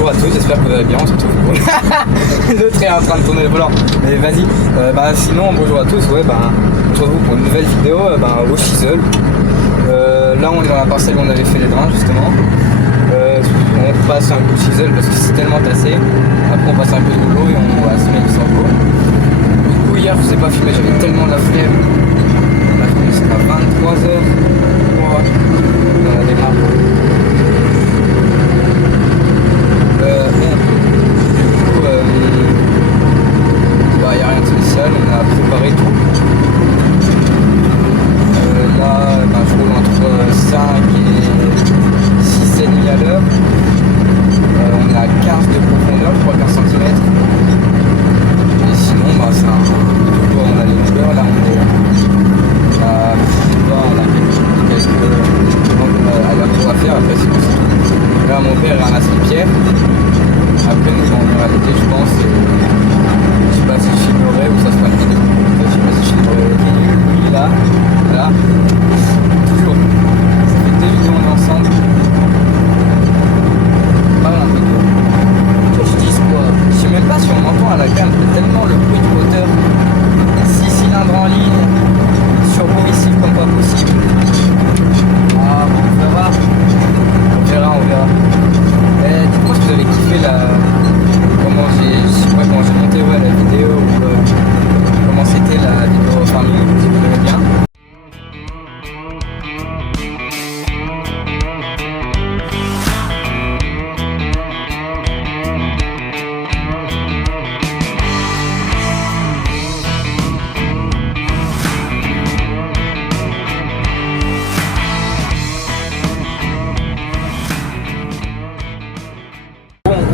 bonjour à tous, j'espère que vous allez bien, on se retrouve pour... L'autre est en train de tourner le volant, mais vas-y. Sinon, bonjour à tous, on se retrouve pour une nouvelle vidéo au Chisel. Là on est dans la parcelle où on avait fait les drains justement. On passe un coup de Chisel parce que c'est tellement tassé. Après on passe un peu de rouleau et on va se mettre sur le coup. Du coup hier je sais pas filmer, j'avais tellement la flemme. On a commencé à 23h. On a démarré. Il n'y a rien de spécial, on a préparé tout. Là, je roule entre 5 et 6,5 à l'heure. On est à 15 de profondeur, je crois 15 cm. Et sinon, c'est on a les longueurs, là on est à quelques à faire, après c'est tout. Là mon père ramasse les pierres. Après nous on ira l'été je pense. Je sais pas si je filmerai ou ça se passe bien. Je sais pas si je filmerai l'été. Là, toujours. Ça fait 2 vidéos on est ensemble. Pas un peu de. Je dis quoi. Je sais même pas si on m'entend à la cam, tellement le bruit du moteur. 6 cylindres en ligne, surbromissif comme pas possible. On verra. Dites-moi si vous avez kiffé comment j'ai monté la vidéo ou comment c'était la vidéo farming, si vous aimez bien.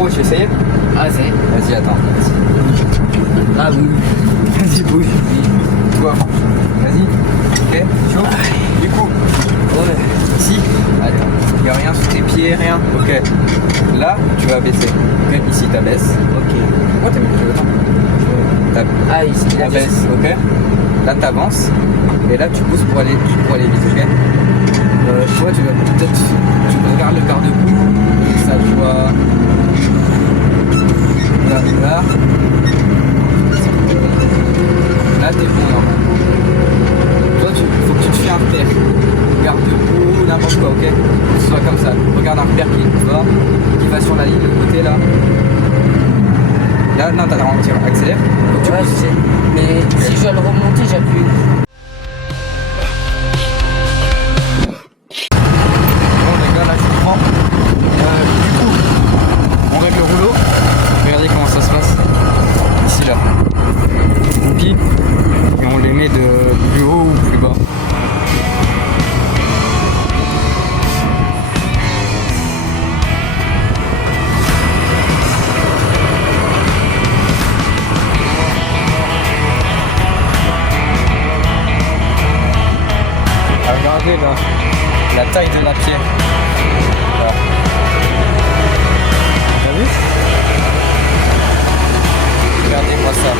J'ai essayé. Ah c'est. Vas-y attends. Ah oui. Vas-y bouge. Toi. Vas-y. Ok. Chaud. Du coup. Ouais. Ici. Attends. Il n'y a rien sous tes pieds, rien. Ok. Là, tu vas baisser. Ok. Ici t'abaisses. Ok. Pourquoi t'as mis le autant? Ah ici. Tu abaisses. Ok. Là t'avances. Et là tu pousses pour aller vite. Ok. Toi tu vas peut-être. Tu regardes le garde-boue. Ça doit. Regarde là. Là t'es bon normalement. Toi faut que tu te fais un repère. Garde debout, n'importe quoi, ok? Que ce soit comme ça. Regarde un repère qui va sur la ligne de côté là. Là, non, t'as ralentir, accélère. Ouais, je sais. Mais si je dois le remonter, j'appuie. Bon les gars, là je prends. Du coup, on règle le rouleau. Regardez comment ça se passe. Ici là. Puis, et on les met de plus haut ou plus bas. Regardez là, la taille de la pierre. Là. T'as vu? Regardez-moi ça.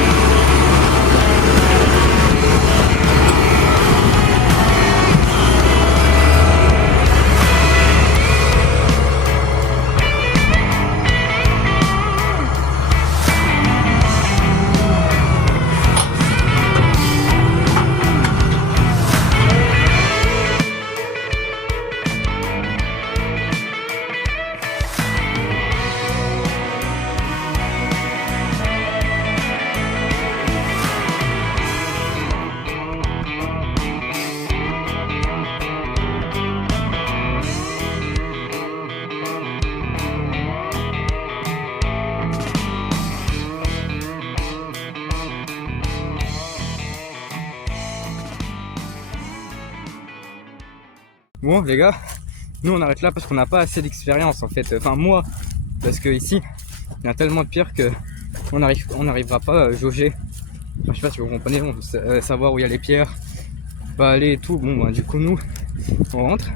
Bon les gars, nous on arrête là parce qu'on n'a pas assez d'expérience en fait. Enfin moi, parce que ici il y a tellement de pierres que on n'arrivera pas à jauger. Enfin, je sais pas si vous comprenez, savoir où il y a les pierres, pas aller et tout. Bon du coup nous on rentre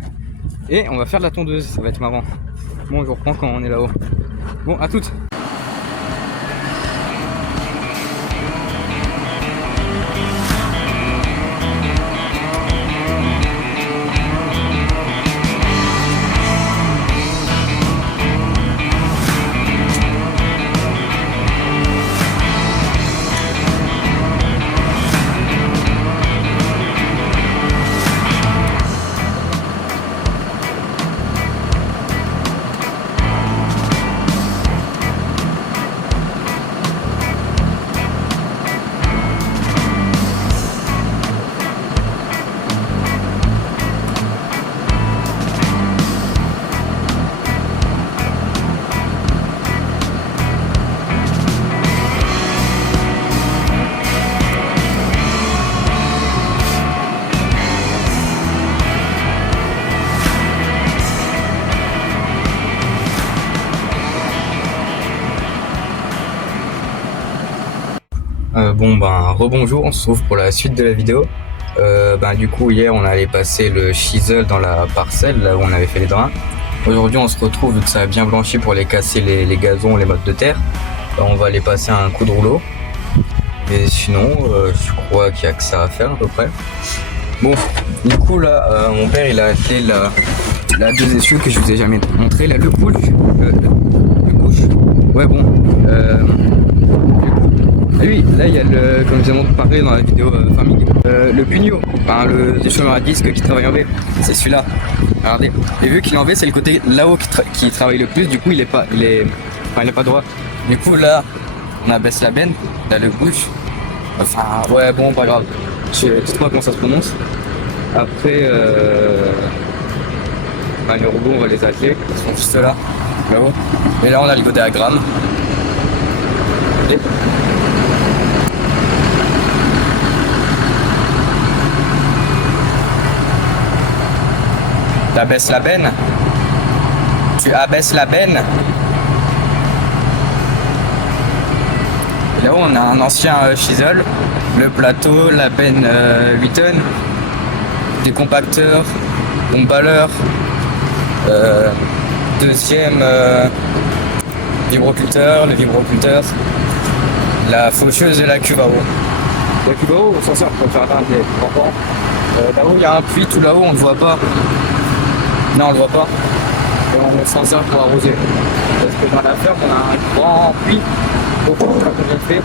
et on va faire de la tondeuse, ça va être marrant. Bon je vous reprends quand on est là-haut. Bon à toutes. Bon ben rebonjour, on se retrouve pour la suite de la vidéo. Du coup hier on allait passer le chisel dans la parcelle là où on avait fait les drains. Aujourd'hui on se retrouve vu que ça a bien blanchi pour les casser les gazons, les mottes de terre. On va aller passer un coup de rouleau. Et sinon je crois qu'il n'y a que ça à faire à peu près. Bon du coup là mon père il a acheté la deux essieux que je vous ai jamais montré là, le push. Ouais bon lui, là il y a le, comme je vous ai parlé dans la vidéo famille, le Pugno, enfin le déchauffeur à disque qui travaille en V, c'est celui-là. Regardez. Et vu qu'il est en V, c'est le côté là-haut qui travaille le plus, du coup il est pas droit. Du coup là, on abaisse la benne, là le bouche. Enfin ouais bon pas grave. Je sais pas comment ça se prononce. Après les robots on va les atteler, ils sont juste là-haut. Et là on a le diagramme. Tu abaisses la benne. Tu abaisses la benne. Et là-haut, on a un ancien chisel, le plateau, la benne 8 tonnes, des compacteurs, bombaleur, deuxième vibroculteur, le vibroculteur, la faucheuse et la cuve à eau. La cuve à eau, on s'en sert pour faire atteindre les enfants. Là-haut, il y a un puits tout là-haut, on ne le voit pas. Non, on le voit pas. Et on s'en sert pour arroser. Parce que dans la ferme, on a un grand puits. Beaucoup de qu'on vient de faire.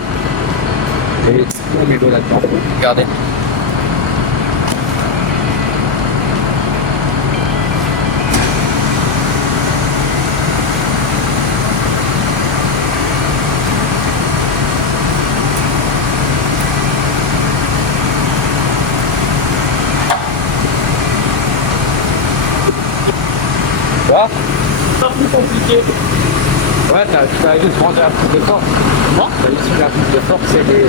Et on met l'eau là-dedans. Regardez. Pas plus compliqué. Ouais, t'as juste rendu un peu de force. Comment? T'as juste un peu de force, c'est des...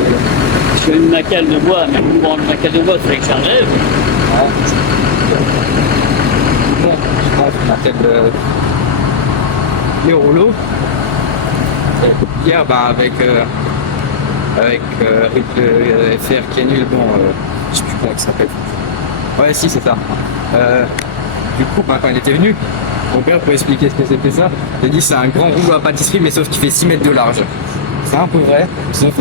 Je fais une macale de bois, mais pour prendre une macale de bois, il fallait que j'enlève. Ouais. Bon, je pense qu'on a peut-être les rouleaux. Et hier, avec le FR qui est nul, bon, je sais plus comment il s'appelle. Ouais, si, c'est ça. Du coup, quand il était venu, mon père, pour expliquer ce que c'était ça, il a dit c'est un grand rouleau à pâtisserie, mais sauf qu'il fait 6 mètres de large. C'est un peu vrai, sauf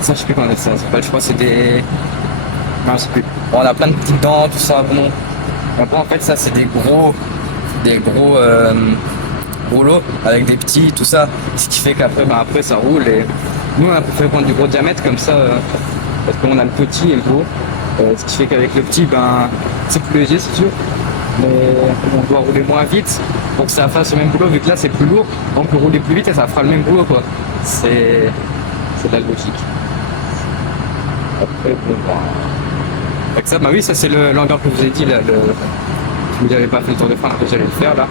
ça je sais plus comment on appelle ça, je crois que c'est des... Non, je sais plus. Bon, on a plein de petites dents, tout ça, bon. Après, en fait, ça c'est des gros rouleaux avec des petits, tout ça. Ce qui fait qu'après, après ça roule et nous on a préféré prendre du gros diamètre comme ça, parce qu'on a le petit et le gros. Ce qui fait qu'avec le petit, c'est plus léger, c'est sûr. Mais on doit rouler moins vite pour que ça fasse le même boulot, vu que là c'est plus lourd, on peut rouler plus vite et ça fera le même boulot quoi. C'est de la logique. Après bon avec ça, oui ça c'est le hangar que je vous ai dit là, si vous n'avez pas fait le tour de frein que j'allais le faire là.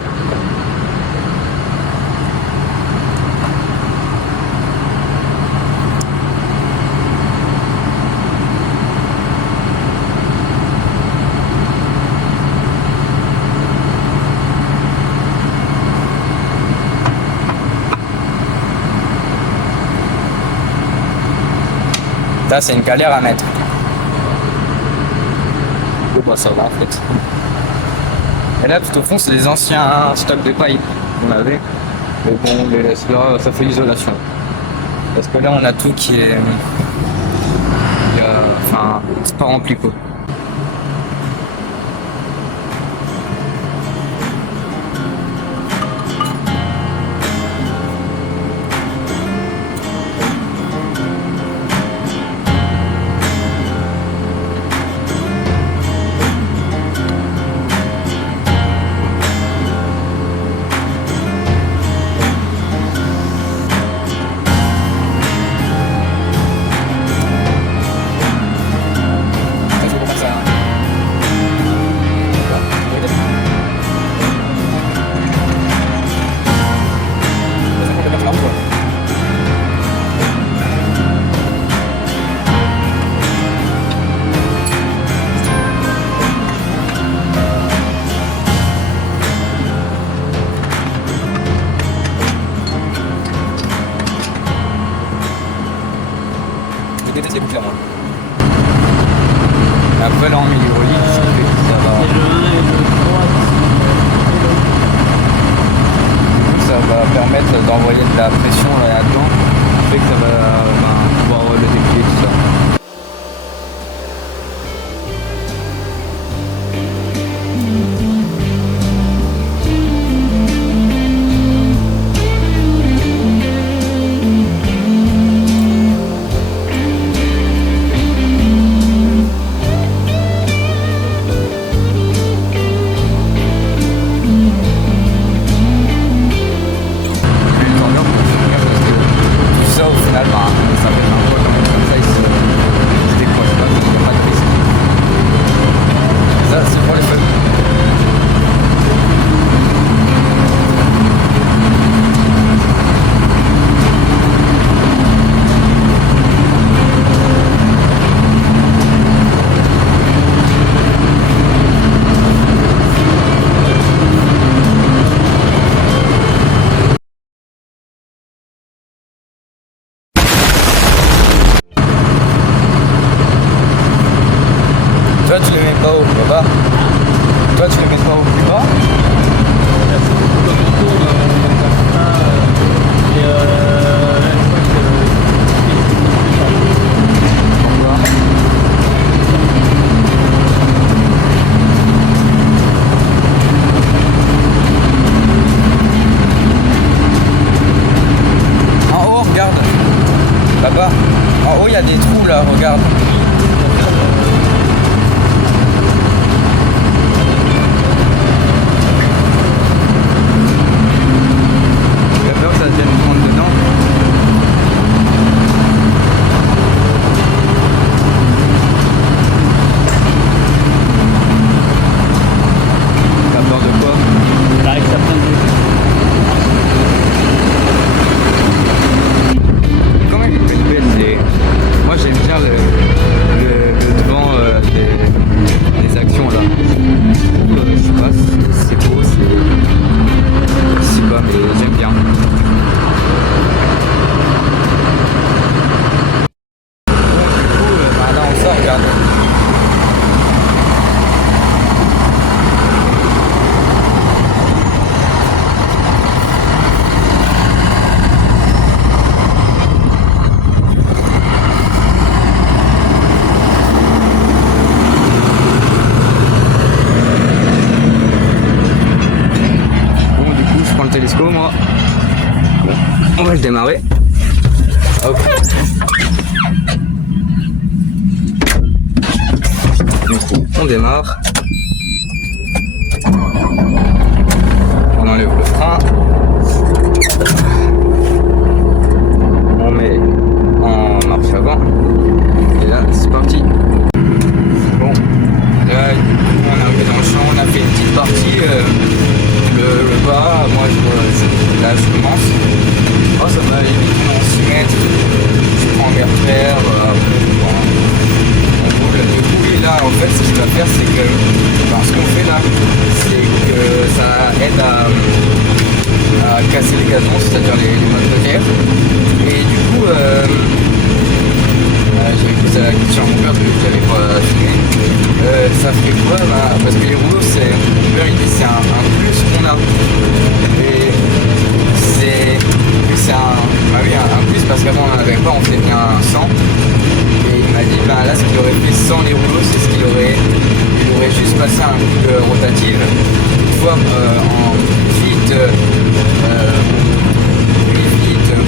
Là, c'est une galère à mettre. Bon, ça va en fait. Et là, tout au fond, c'est les anciens stocks de paille qu'on avait. Mais bon, on les laisse là, ça fait l'isolation. Parce que là, on a tout qui est. Enfin, c'est pas rempli quoi. déteste les boucles à moi. Et après, là, on met l'hydraulique, ce qui fait que ça va. Et le 1 et le 3 Ça va permettre d'envoyer de la pression là-dedans, ce qui fait que ça va pouvoir le déplier tout ça. Toi tu les mets pas au plus bas. Toi tu les mets pas au plus bas. En haut, regarde. Là-bas. En haut, il y a des trous là, regarde. Moi, on va le démarrer. Hop. Du coup, on démarre. On enlève le frein. On met en marche avant. Et là, c'est parti. Bon, là, on est arrivé dans le champ. On a fait une petite partie. Le bas, moi là je commence. Oh, ça va aller vite, on s'y met. Je prends mes repères, après on roule. Du coup, et là en fait ce qu'il va faire c'est que ce qu'on fait là, c'est que ça aide à casser les gazons, c'est-à-dire les modes de terre. Et du coup j'avais posé la question à mon père, je n'avais pas filmé. Ça fait quoi parce que les rouleaux, c'est mon père il dit c'est un plus qu'on a. Et c'est un plus parce qu'avant on n'en avait pas, on faisait bien sans. Et il m'a dit là ce qu'il aurait fait sans les rouleaux, c'est ce qu'il aurait juste passé un coup de rotative une fois en vite,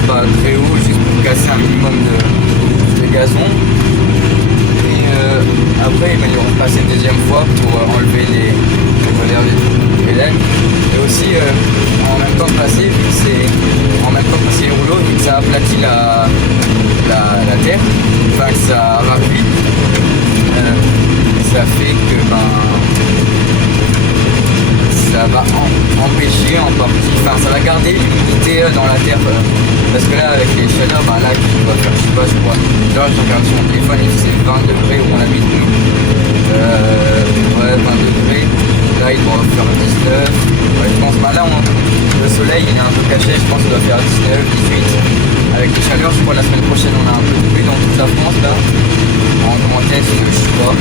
pas très haut, juste pour casser un minimum de gazon. Et après il m'a dit on repasse une deuxième fois pour enlever les pédales. Et aussi en même temps de passer, vu que c'est en même temps de passer les rouleaux, vu que ça aplatit la terre, enfin que ça rappuie, ça fait que ça va empêcher en partie, enfin ça va garder l'humidité dans la terre parce que là avec les chaleurs, là il va faire, je crois, là je regarde sur mon téléphone et c'est 20 degrés où on habite nous, ouais 20 degrés, là il doit faire 19, ouais, je pense, là le soleil il est un peu caché, je pense qu'il doit faire 19, 18, avec les chaleurs, je crois la semaine prochaine on a un peu de pluie dans toute la France là. En Grand Est, je sais pas.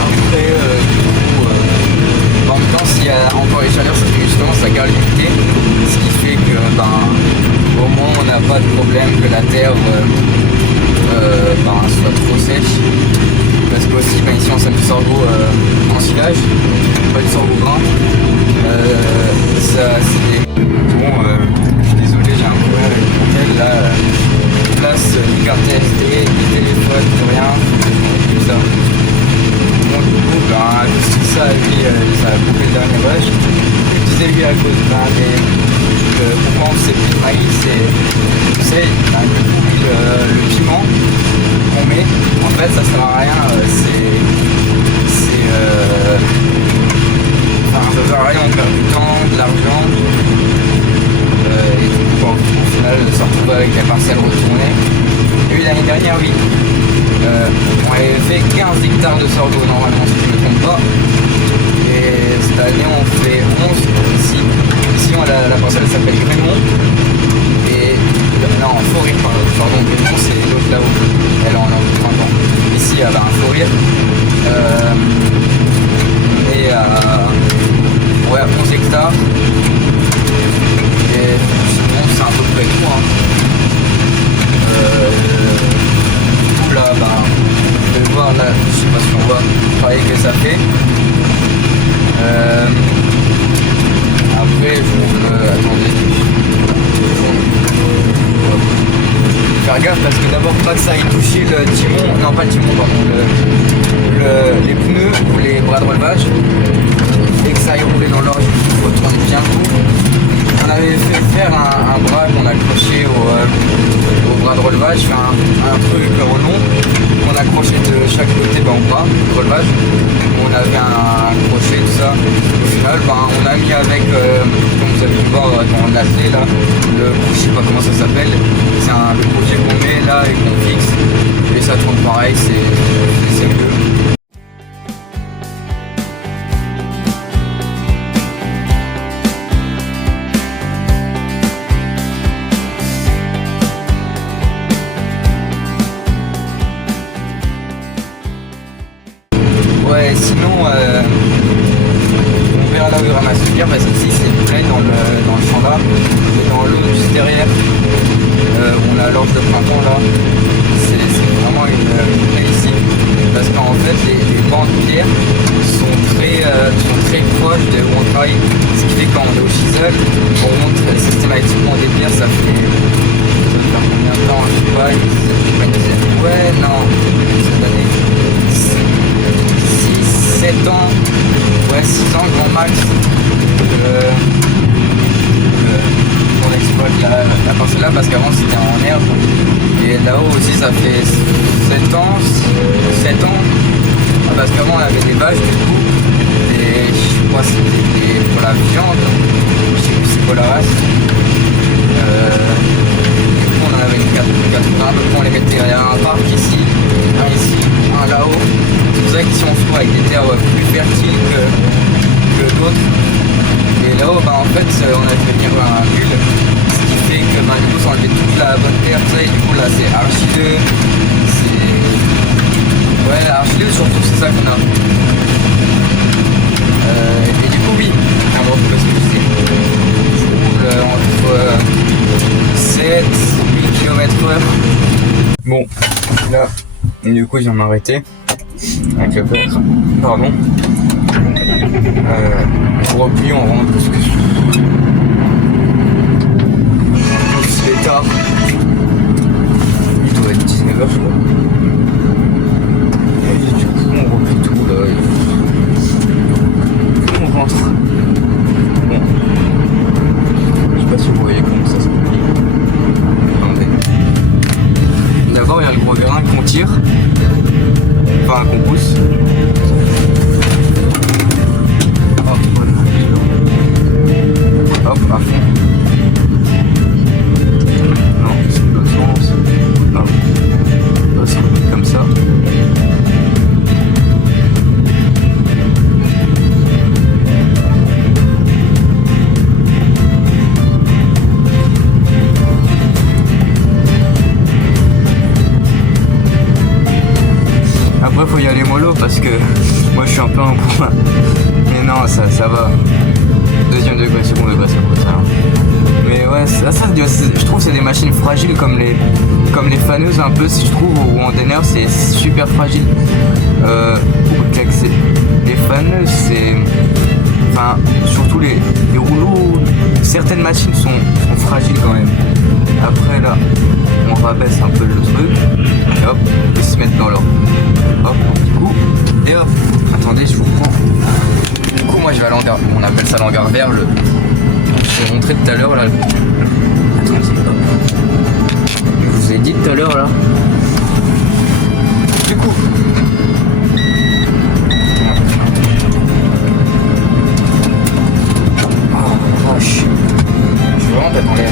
Après, en même temps, s'il y a encore les chaleurs, ça fait justement ça garde l'humidité. Ce qui fait que au moins on n'a pas de problème que la terre soit trop sèche. Parce que aussi ici on sème du sorgho en silage, pas du sorgho brun. Ça c'est bon, je suis désolé, j'ai un problème avec le hôtel là. Place ni carte SD, ni téléphone, ni rien, tout ça. Bon du coup tout ça lui ça a coupé le dernier rush. Je disais lui à cause pourquoi on fait plus de maïs, c'est tu sais, le piment qu'on met, en fait ça sert à rien, ça sert à rien, on perd du temps, de l'argent, et du coup au final se retrouve avec la parcelle retournée. Et l'année dernière oui, on avait fait 15 hectares de sorgho normalement si je ne me trompe pas, et cette année on fait 11 ici. Ici la parcelle s'appelle Grémont, et non, Forir, pardon, Grémont c'est l'autre là-haut, elle est en printemps. Ici elle a un Forir, on est à 11 hectares, et sinon c'est à peu près tout. Là, je vais voir là, je sais pas si on voit le travail que ça fait. Après, attendez. Faire gaffe parce que d'abord pas que ça aille toucher le timon, non pas le timon, pardon, les pneus ou les bras de relevage, et que ça aille rouler dans l'orge, il faut tourner bien le coup. On avait fait faire un bras qu'on accrochait au bras de relevage, un truc en long qu'on accrochait de chaque côté au bras de relevage. On avait un crochet, tout ça. Au final, on a mis avec, comme vous avez pu voir dans l'atelier là, je sais pas comment ça s'appelle, c'est le crochet qu'on met là et qu'on fixe, et ça tourne pareil, c'est mieux. Ouais, sinon, on verra là où il ramasse le bière parce qu'ici c'est plein dans le champ là, et dans l'eau juste derrière, où on a l'orge de printemps là, c'est vraiment une plaie ici, parce qu'en fait les bancs de pierre sont très proches de où on travaille, ce qui fait que quand on est au chisel, on monte systématiquement des pierres, ça fait combien de temps, je sais pas, une dizaine, ouais, non, cette année. 7 ans, ouais 6 ans grand max, on exploite la parcelle là parce qu'avant c'était en herbe, et là-haut aussi ça fait 7 ans, parce qu'avant on avait des vaches du coup, et je crois que c'était pour la viande, je sais plus c'est quoi la race, du coup on en avait 80, on les mettait, il y a un parc ici, un là-haut. C'est pour ça qu'ici on se trouve avec des terres plus fertiles que d'autres. Et là-haut, en fait, on a fait venir un bulle, ce qui fait que du coup, ça enlevait toute la bonne terre, ça, et du coup, là, c'est argileux. Ouais, argileux, surtout, c'est ça qu'on a. Et du coup, oui, on va retrouver ce que je sais. Je roule entre 7 8 km/h. Bon, là, du coup, je viens de m'arrêter. Avec le verre, pardon. On replie, on rentre parce que c'est tard. Il doit être 19h je crois. Et du coup on replie tout là. Et on rentre. Bon. Je sais pas si vous voyez comment ça se plie. Attendez. D'abord il y a le gros vérin qu'on tire. Enfin qu'on pousse. Hop, voilà. Hop, à fond. Non, c'est l'autre sens. Hop. Là, ça va comme ça. vidéo parce que moi je suis un peu un point. Mais non, ça va. Deuxième degré, second degré, ça va. Mais ouais, je trouve que c'est des machines fragiles comme les faneuses un peu, si je trouve, ou en denneur c'est super fragile. Les faneuses, c'est... Enfin, surtout les rouleaux, certaines machines sont fragiles quand même. Après là, on rabaisse un peu le truc, et hop, on peut se mettre dans l'or. Hop, un petit coup, et hop, attendez, je vous reprends. Du coup, moi je vais à l'hangar, on appelle ça l'hangar vert, je vous ai montré tout à l'heure là. Attendez, hop. Je vous ai dit tout à l'heure là. Du coup, je suis vraiment tête en l'air.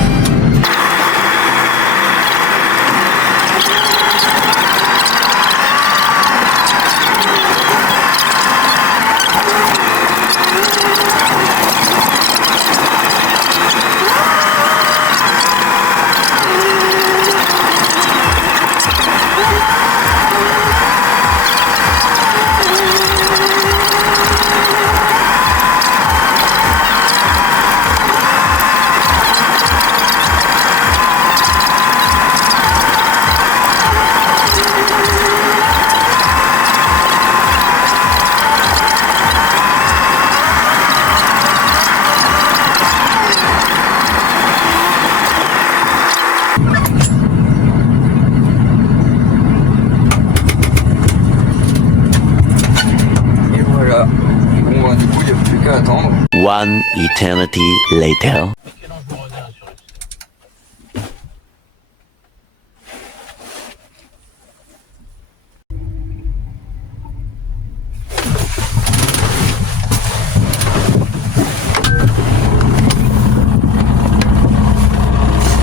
Attendre. One eternity later.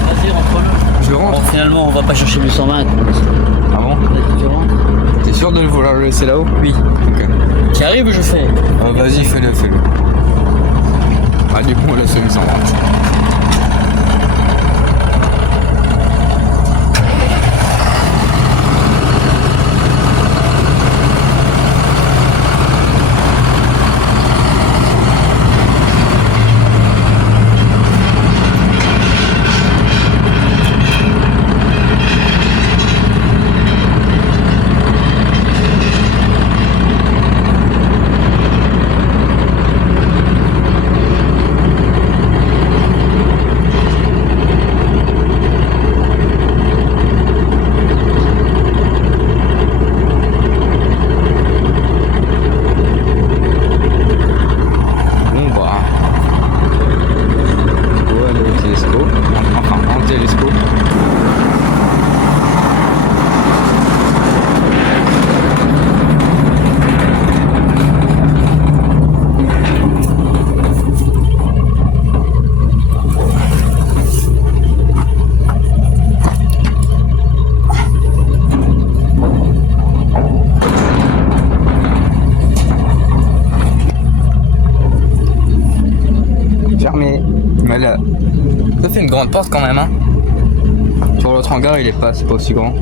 Vas-y, rentre-le. Je rentre. Bon, finalement, on va pas chercher du 120. Ah bon? Tu rentres. T'es sûr de vouloir le laisser là-haut? Oui. Ok. Tu arrives ou je fais? Vas-y, fais-le. Ah, du coup, on laisse le 120. Fermé. Mais là, ça fait une grande porte quand même, hein. Sur l'autre hangar, c'est pas aussi grand.